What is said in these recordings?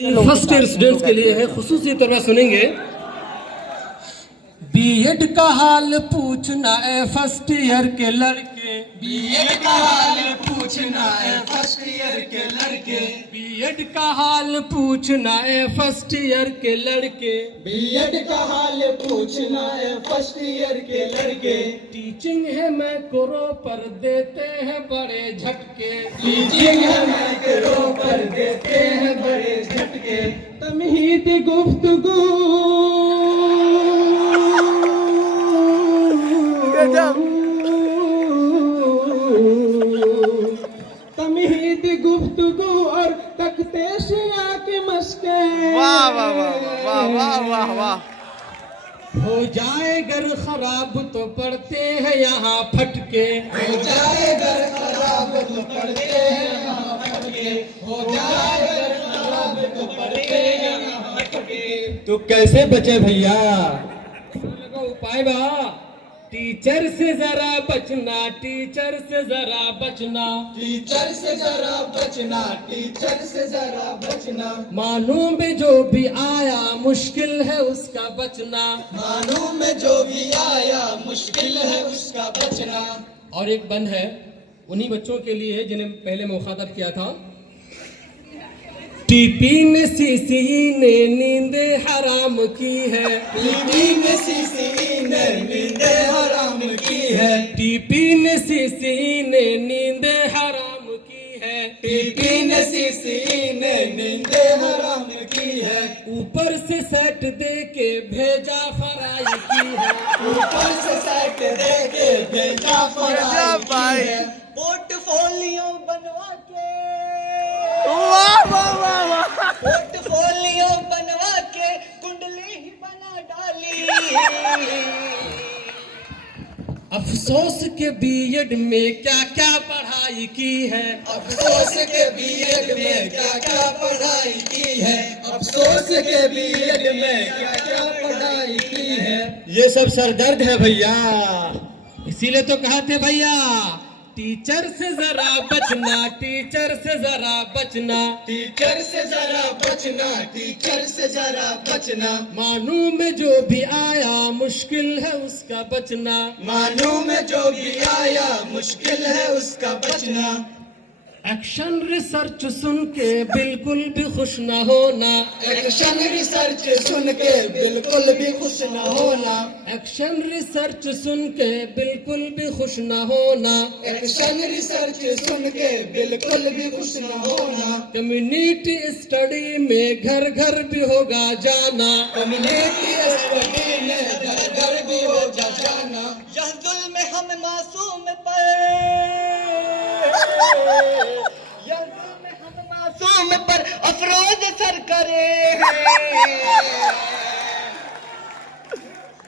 First year students के लिए है, खुसूसी तौर पर सुनेंगे। बीएड का हाल पूछना है फर्स्ट ईयर के लड़के, बीएड का हाल पूछना है फर्स्ट ईयर के लड़के, बीएड का हाल पूछना है फर्स्ट ईयर के लड़के, बीएड का हाल पूछना है फर्स्ट ईयर के लड़के। टीचिंग है मैक्रो पर देते हैं बड़े झटके, टीचिंग है मैक्रो पर देते हैं बड़े झटके। तमहीदी गुफ्तगू तमहीदी गुफ्तगू और तख्ते शिया की मस्के। वाह वाह वाह वाह वाह वाह वाह। हो जाए घर खराब तो पड़ते हैं यहाँ फटके, हो जाए घर खराब तो पड़ते हैं यहाँ फटके, हो जाए घर खराब तो पड़ते हैं यहाँ फटके। तो कैसे बचे भैया? उपाय बा, टीचर से जरा बचना, टीचर से जरा बचना, टीचर से जरा बचना, टीचर से जरा बचना। मानूं में जो भी आया मुश्किल है उसका बचना, मानूं में जो भी आया मुश्किल है उसका बचना। और एक बंद है उन्हीं बच्चों के लिए है जिन्हें पहले मुखातब किया था। टीपी ने सीसी ने नींद हराम की है, टीपी ने सीसी ने नींद हराम की है, टीपी ने सीसी ने नींद हराम की है, टीपी ने सीसी ने नींद हराम की है। ऊपर से सेट दे के भेजा फराई की है, ऊपर से सेट दे के भेजा फराई की है। पोर्टफोलियो बनवा के, वाह वाह वाह वाह। पोर्टफोलियो बनवा के कुंडली ही बना डाली। अफसोस के बीएड में क्या क्या पढ़ाई की है, अफसोस के बीएड में क्या क्या पढ़ाई की है, अफसोस के बीएड में क्या क्या पढ़ाई की है। ये सब सरदर्द है भैया, इसीलिए तो कहा थे भैया टीचर से जरा बचना, टीचर से जरा बचना, टीचर से जरा बचना, टीचर से जरा बचना। मानूं में जो भी आया मुश्किल है उसका बचना, मानूं में जो भी आया मुश्किल है उसका बचना। एक्शन रिसर्च सुन के बिल्कुल भी खुश न होना, एक्शन रिसर्च सुन के बिल्कुल भी खुश न होना, एक्शन रिसर्च सुन के बिल्कुल भी खुश न होना, एक्शन रिसर्च सुन के बिल्कुल भी खुश न होना। कम्युनिटी स्टडी में घर घर भी होगा जाना, कम्युनिटी स्टडी में घर घर भी होगा जाना। यह जुल्म हम मासूम पर, यह जुल्म हम मासूम पर अफरोज सर करे।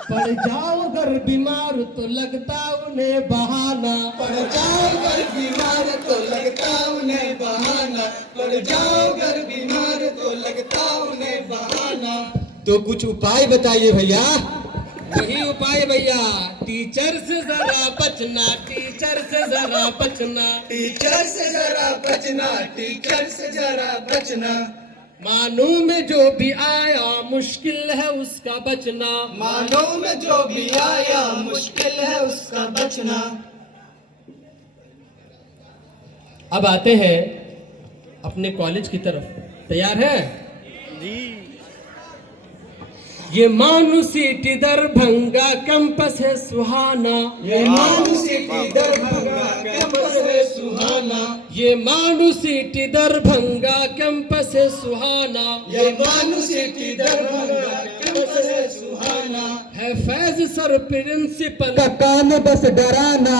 पड़ जाओ अगर बीमार तो लगता उन्हें बहाना, पड़ जाओ घर बीमार तो लगता उन्हें बहाना, पड़ जाओ घर बीमार तो लगता उन्हें बहाना। तो कुछ उपाय बताइए भैया। वही उपाय भैया, टीचर से जरा बचना, टीचर से जरा बचना, टीचर से जरा बचना, टीचर से जरा बचना। मानूं में जो भी आया मुश्किल है उसका बचना, मानों में जो भी आया मुश्किल है उसका बचना। अब आते हैं अपने कॉलेज की तरफ, तैयार है जी। ये मानू सिटी दरभंगा कैंपस है सुहाना, ये मानू सिटी दरभंगा कैंपस है सुहाना, ये मानू सिटी दरभंगा कैंपस है सुहाना, ये मानू सिटी दरभंगा कैंपस है सुहाना। है फैज सर प्रिंसिपल का काम बस डराना,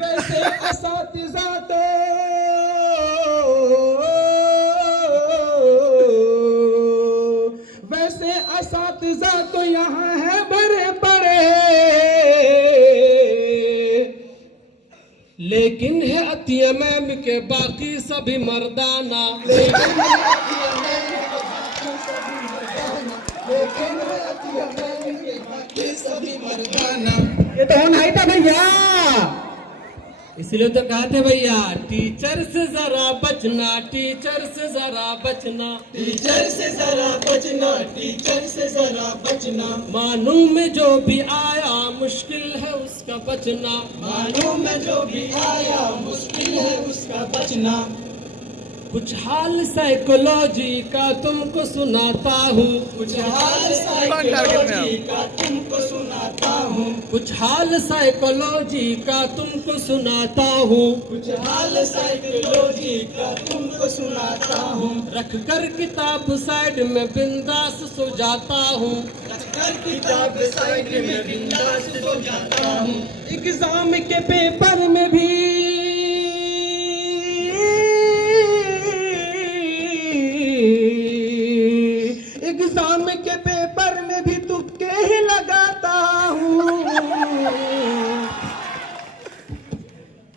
वैसे असातिज़ा तो वैसे असातिज़ा तो यहाँ है बड़े बड़े, लेकिन है अतिया मैम के बाकी सभी मर्दाना, लेकिन है अतिया मैम के बाकी सभी मर्दाना। ये तो होना ही था भैया। इसलिए तो कहा थे भैया टीचर से जरा बचना, टीचर से जरा बचना, टीचर से जरा बचना, टीचर से जरा बचना। मानूं में जो भी आया मुश्किल है उसका बचना, मानूं में जो भी आया मुश्किल है उसका बचना। कुछ हाल साइकोलॉजी का तुमको सुनाता हूँ, कुछ हाल साइकोलॉजी का तुमको सुनाता हूँ, कुछ हाल साइकोलॉजी का तुमको सुनाता हूँ, कुछ हाल साइकोलॉजी का तुमको सुनाता हूँ। रख कर किताब साइड में बिंदास सो जाता हूँ, रखकर किताब साइड में बिंदास सो जाता हूँ। एग्जाम के पेपर में भी एग्जाम के पेपर में भी तुक्के ही लगाता हूँ।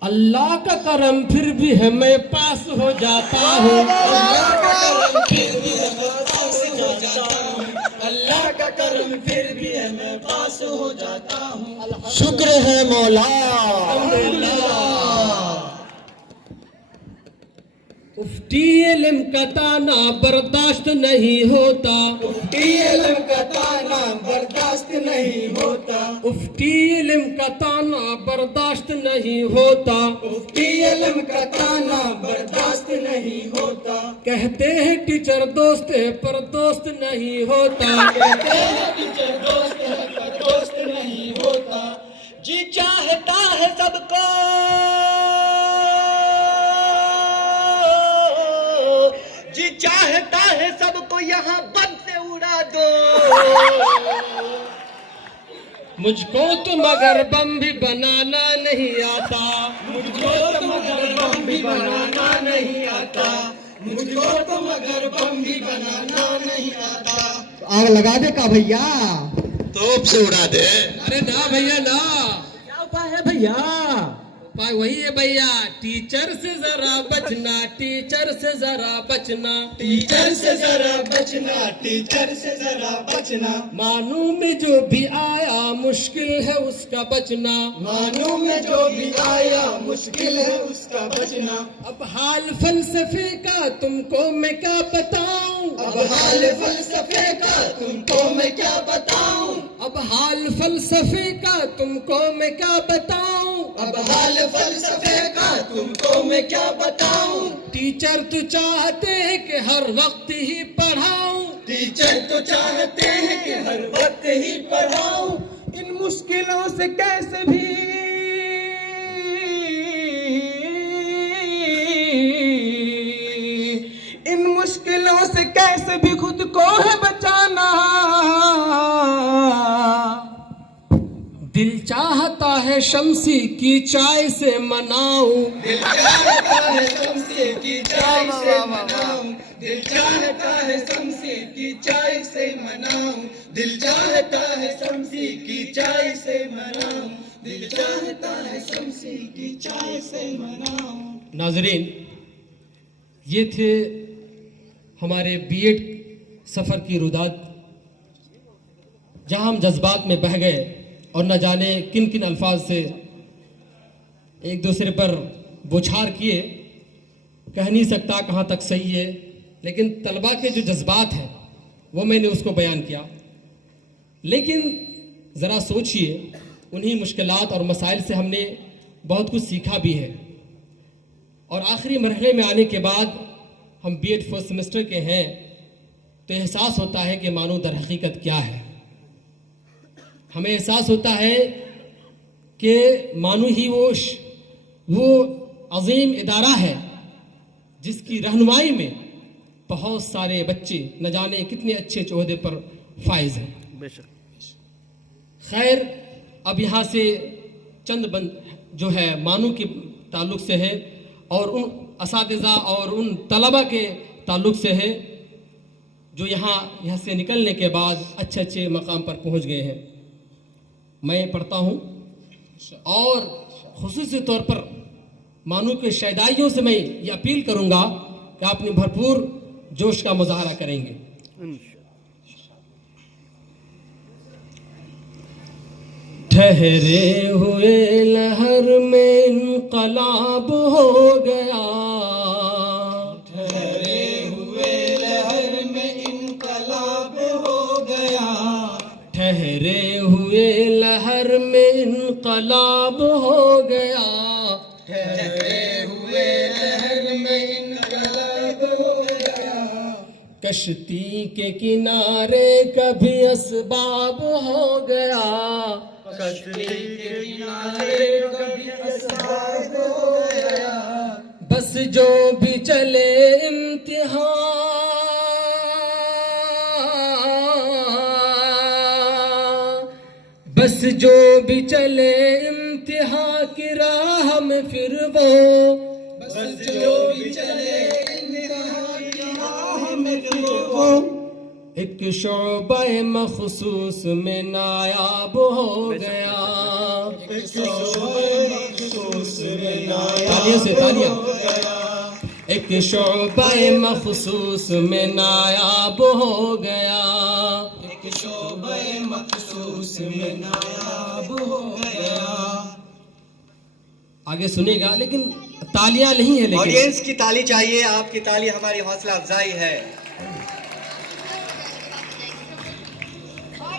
अल्लाह का करम फिर भी है मैं पास हो जाता हूँ, अल्लाह का करम फिर भी है मैं पास हो जाता हूँ। अल्लाह का करम फिर भी है मैं पास हो जाता हूँ। शुक्र है मौला। उफ्ती इल्म का ताना बर्दाश्त नहीं होता, उफ्ती इल्म का ताना बर्दाश्त नहीं होता, उफ्ती इल्म का ताना बर्दाश्त नहीं होता, उफ्ती इल्म का ताना बर्दाश्त नहीं होता। कहते हैं टीचर दोस्त है पर दोस्त नहीं होता, कहते हैं टीचर दोस्त है पर दोस्त नहीं होता। जी चाहता है सबको, जी चाहता है सबको यहाँ बम से उड़ा दो। मुझको तो मगर बम भी बनाना नहीं आता, मुझको तो मगर बम भी बनाना नहीं आता, मुझको तो मगर बम भी बनाना नहीं आता। आग लगा दे का भैया, तोप से उड़ा दे। अरे ना भैया ना, क्या उपाय है भैया? उपाय वही है भैया, टीचर से जरा बचना, टीचर से जरा बचना, टीचर से जरा बचना, टीचर से जरा बचना। मानूं में जो भी आया मुश्किल है उसका बचना, मानूं में जो भी आया मुश्किल है उसका बचना। अब हाल फलसफे का तुमको मैं क्या बताऊं, अब हाल फलसफे का तुमको मैं क्या बताऊं, अब हाल फलसफे का तुमको मैं क्या बताऊं, अब हाल फलसफे का तुमको मैं क्या बताऊं। टीचर तो चाहते हैं कि हर वक्त ही पढ़ाऊं, टीचर तो चाहते हैं कि हर वक्त ही पढ़ाऊं। इन मुश्किलों से कैसे भी इन मुश्किलों से कैसे भी खुद को है बचाना। दिल चाहता है शमसी की चाय से मनाऊं, दिल चाहता है शमसी की चाय से मनाऊं, दिल चाहता है शमसी की चाय से मनाऊं, दिल चाहता है शमसी की चाय से मनाऊं, दिल चाहता है शमसी की चाय से मनाऊं। नाजरीन, ये थे हमारे बीएड सफ़र की रुदात, जहां हम जज्बात में बह गए और न जाने किन किन अल्फाज से एक दूसरे पर बौछार किए। कह नहीं सकता कहाँ तक सही है, लेकिन तलबा के जो जज्बात हैं वो मैंने उसको बयान किया। लेकिन ज़रा सोचिए, उन्हीं मुश्किलात और मसाइल से हमने बहुत कुछ सीखा भी है, और आखिरी मरहले में आने के बाद हम बीएड फर्स्ट सेमेस्टर के हैं तो एहसास होता है कि मानो दर हकीकत क्या है। हमें एहसास होता है कि मानो ही वो अजीम इदारा है जिसकी रहनुमाई में बहुत सारे बच्चे न जाने कितने अच्छे ओहदे पर फाइज हैं। बेशक। खैर, अब यहाँ से चंद बंद जो है मानू के ताल्लुक से है और उन असातिज़ा और उन तलबा के ताल्लुक से है जो यहाँ से निकलने के बाद अच्छे अच्छे मकाम पर पहुँच गए हैं। मैं पढ़ता हूँ और खुसूसी तौर पर मानू के शैदाइयों से मैं ये अपील करूँगा कि आप अपनी भरपूर जोश का मुजाहरा करेंगे। ठहरे हुए लहर में इनकलाब हो गया, ठहरे हुए लहर में इनकलाब हो गया, ठहरे हुए लहर में इनकलाब हो गया, ठहरे हुए लहर में इनकलाब हो गया, कश्ती के किनारे कभी असबाब हो गया, कश्ती के किनारे कभी असबाब हो गया, बस जो भी चले इम्तिहान, बस जो भी चले इम्तिहान की राह में फिर वो, बस जो भी चले इम्तिहान की राह में फिर वो, एक शोबे मखसूस में नायाब हो गया। एक शोबे मखसूस में तालियों से तालियां। एक शोबे मखसूस में नायाब हो गया, एक शोबे मखसूस में नायाब हो गया। आगे सुनेगा लेकिन तालियां नहीं है, लेकिन ऑडियंस की ताली चाहिए, आपकी ताली हमारी हौसला अफजाई है।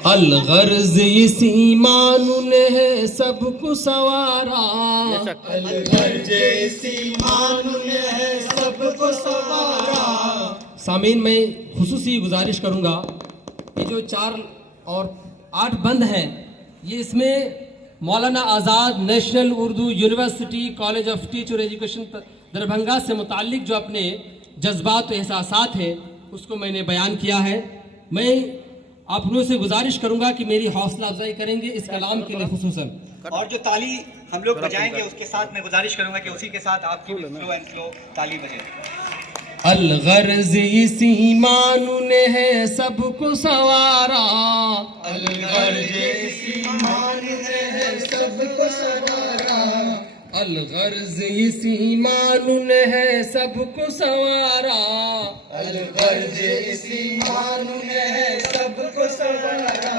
अलगर्ज इसी मानून है सबको सवारा, अलगर्ज इसी मानून है सबको सवारा। सामीन मैं खुसूसी गुजारिश करूंगा, ये जो 4 और 8 बंद हैं, ये इसमें Maulana Azad national Urdu university college of teacher education Darbhanga से मुताल्लिक जो अपने जज्बात और एहसासात हैं उसको मैंने बयान किया है। मैं आप लोगों से गुजारिश करूंगा कि मेरी हौसला अफजाई करेंगे इस कलाम के लिए खुसूसन। और जो ताली हम लोग बजाएंगे उसके साथ मैं गुजारिश करूंगा कि उसी के साथ आपकी भी स्लो एंड स्लो ताली बजे। अलगर्ज इसी मानून है सबको सवारा, अलगर्ज इसी मानून है सबको सवारा, अलगर्ज इसी मानून है सबको सवारा, अलगर्ज इसी मानून है सबको सवारा।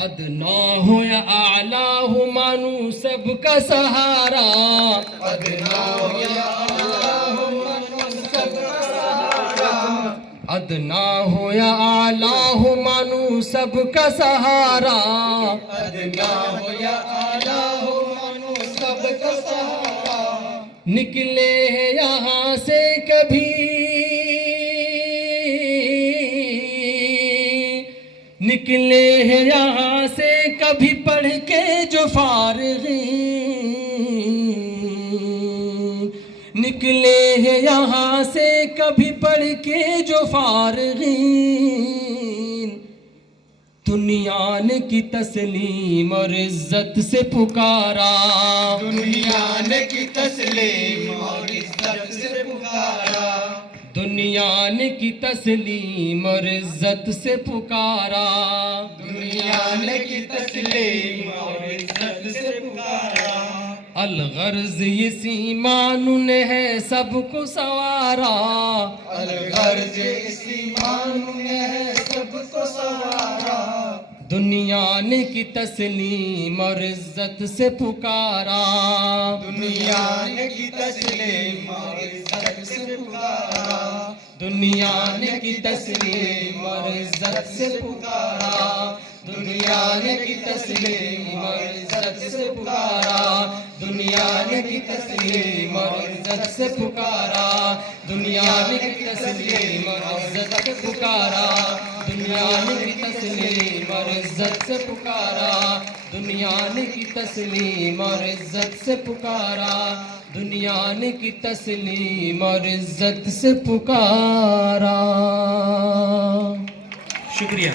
अदना हो या आला हो मानू सबका सहारा, अदना हो या आला हो मानू सबका सहारा, अदना हो या आला हो मानू सबका सहारा, अदना हो या आला हो मानू सबका सहारा। निकले हैं यहाँ से कभी, निकले हैं यहाँ से कभी पढ़ के जो फारिगीन, निकले हैं यहाँ से कभी पढ़ के जो फारिगीन, दुनिया ने की तस्लीम और इज्जत से पुकारा, दुनिया ने की तस्लीम और इज्जत से पुकारा, दुनिया ने की तस्लीम और इज्जत से पुकारा, दुनिया ने की तस्लीम और इज्जत से पुकारा। अलगर्ज इसी मानून है सबको सवारा, अलगर्ज इसी मानून है सबको सवारा, दुनिया ने की तस्लीम और इज्जत से पुकारा, दुनिया ने की तस्लीम और इज्जत से पुकारा, दुनिया ने की तस्लीम और इज्जत से पुकारा, दुनिया ने की तस्लीम और इज्जत से पुकारा, दुनिया ने की तस्लीम और इज्जत से पुकारा, दुनिया ने की तस्लीम और इज्जत से पुकारा, दुनिया ने की तस्लीम और इज्जत से पुकारा, दुनिया ने की तस्लीम और इज्जत से पुकारा, दुनिया ने की तस्लीम और इज्जत से पुकारा। शुक्रिया।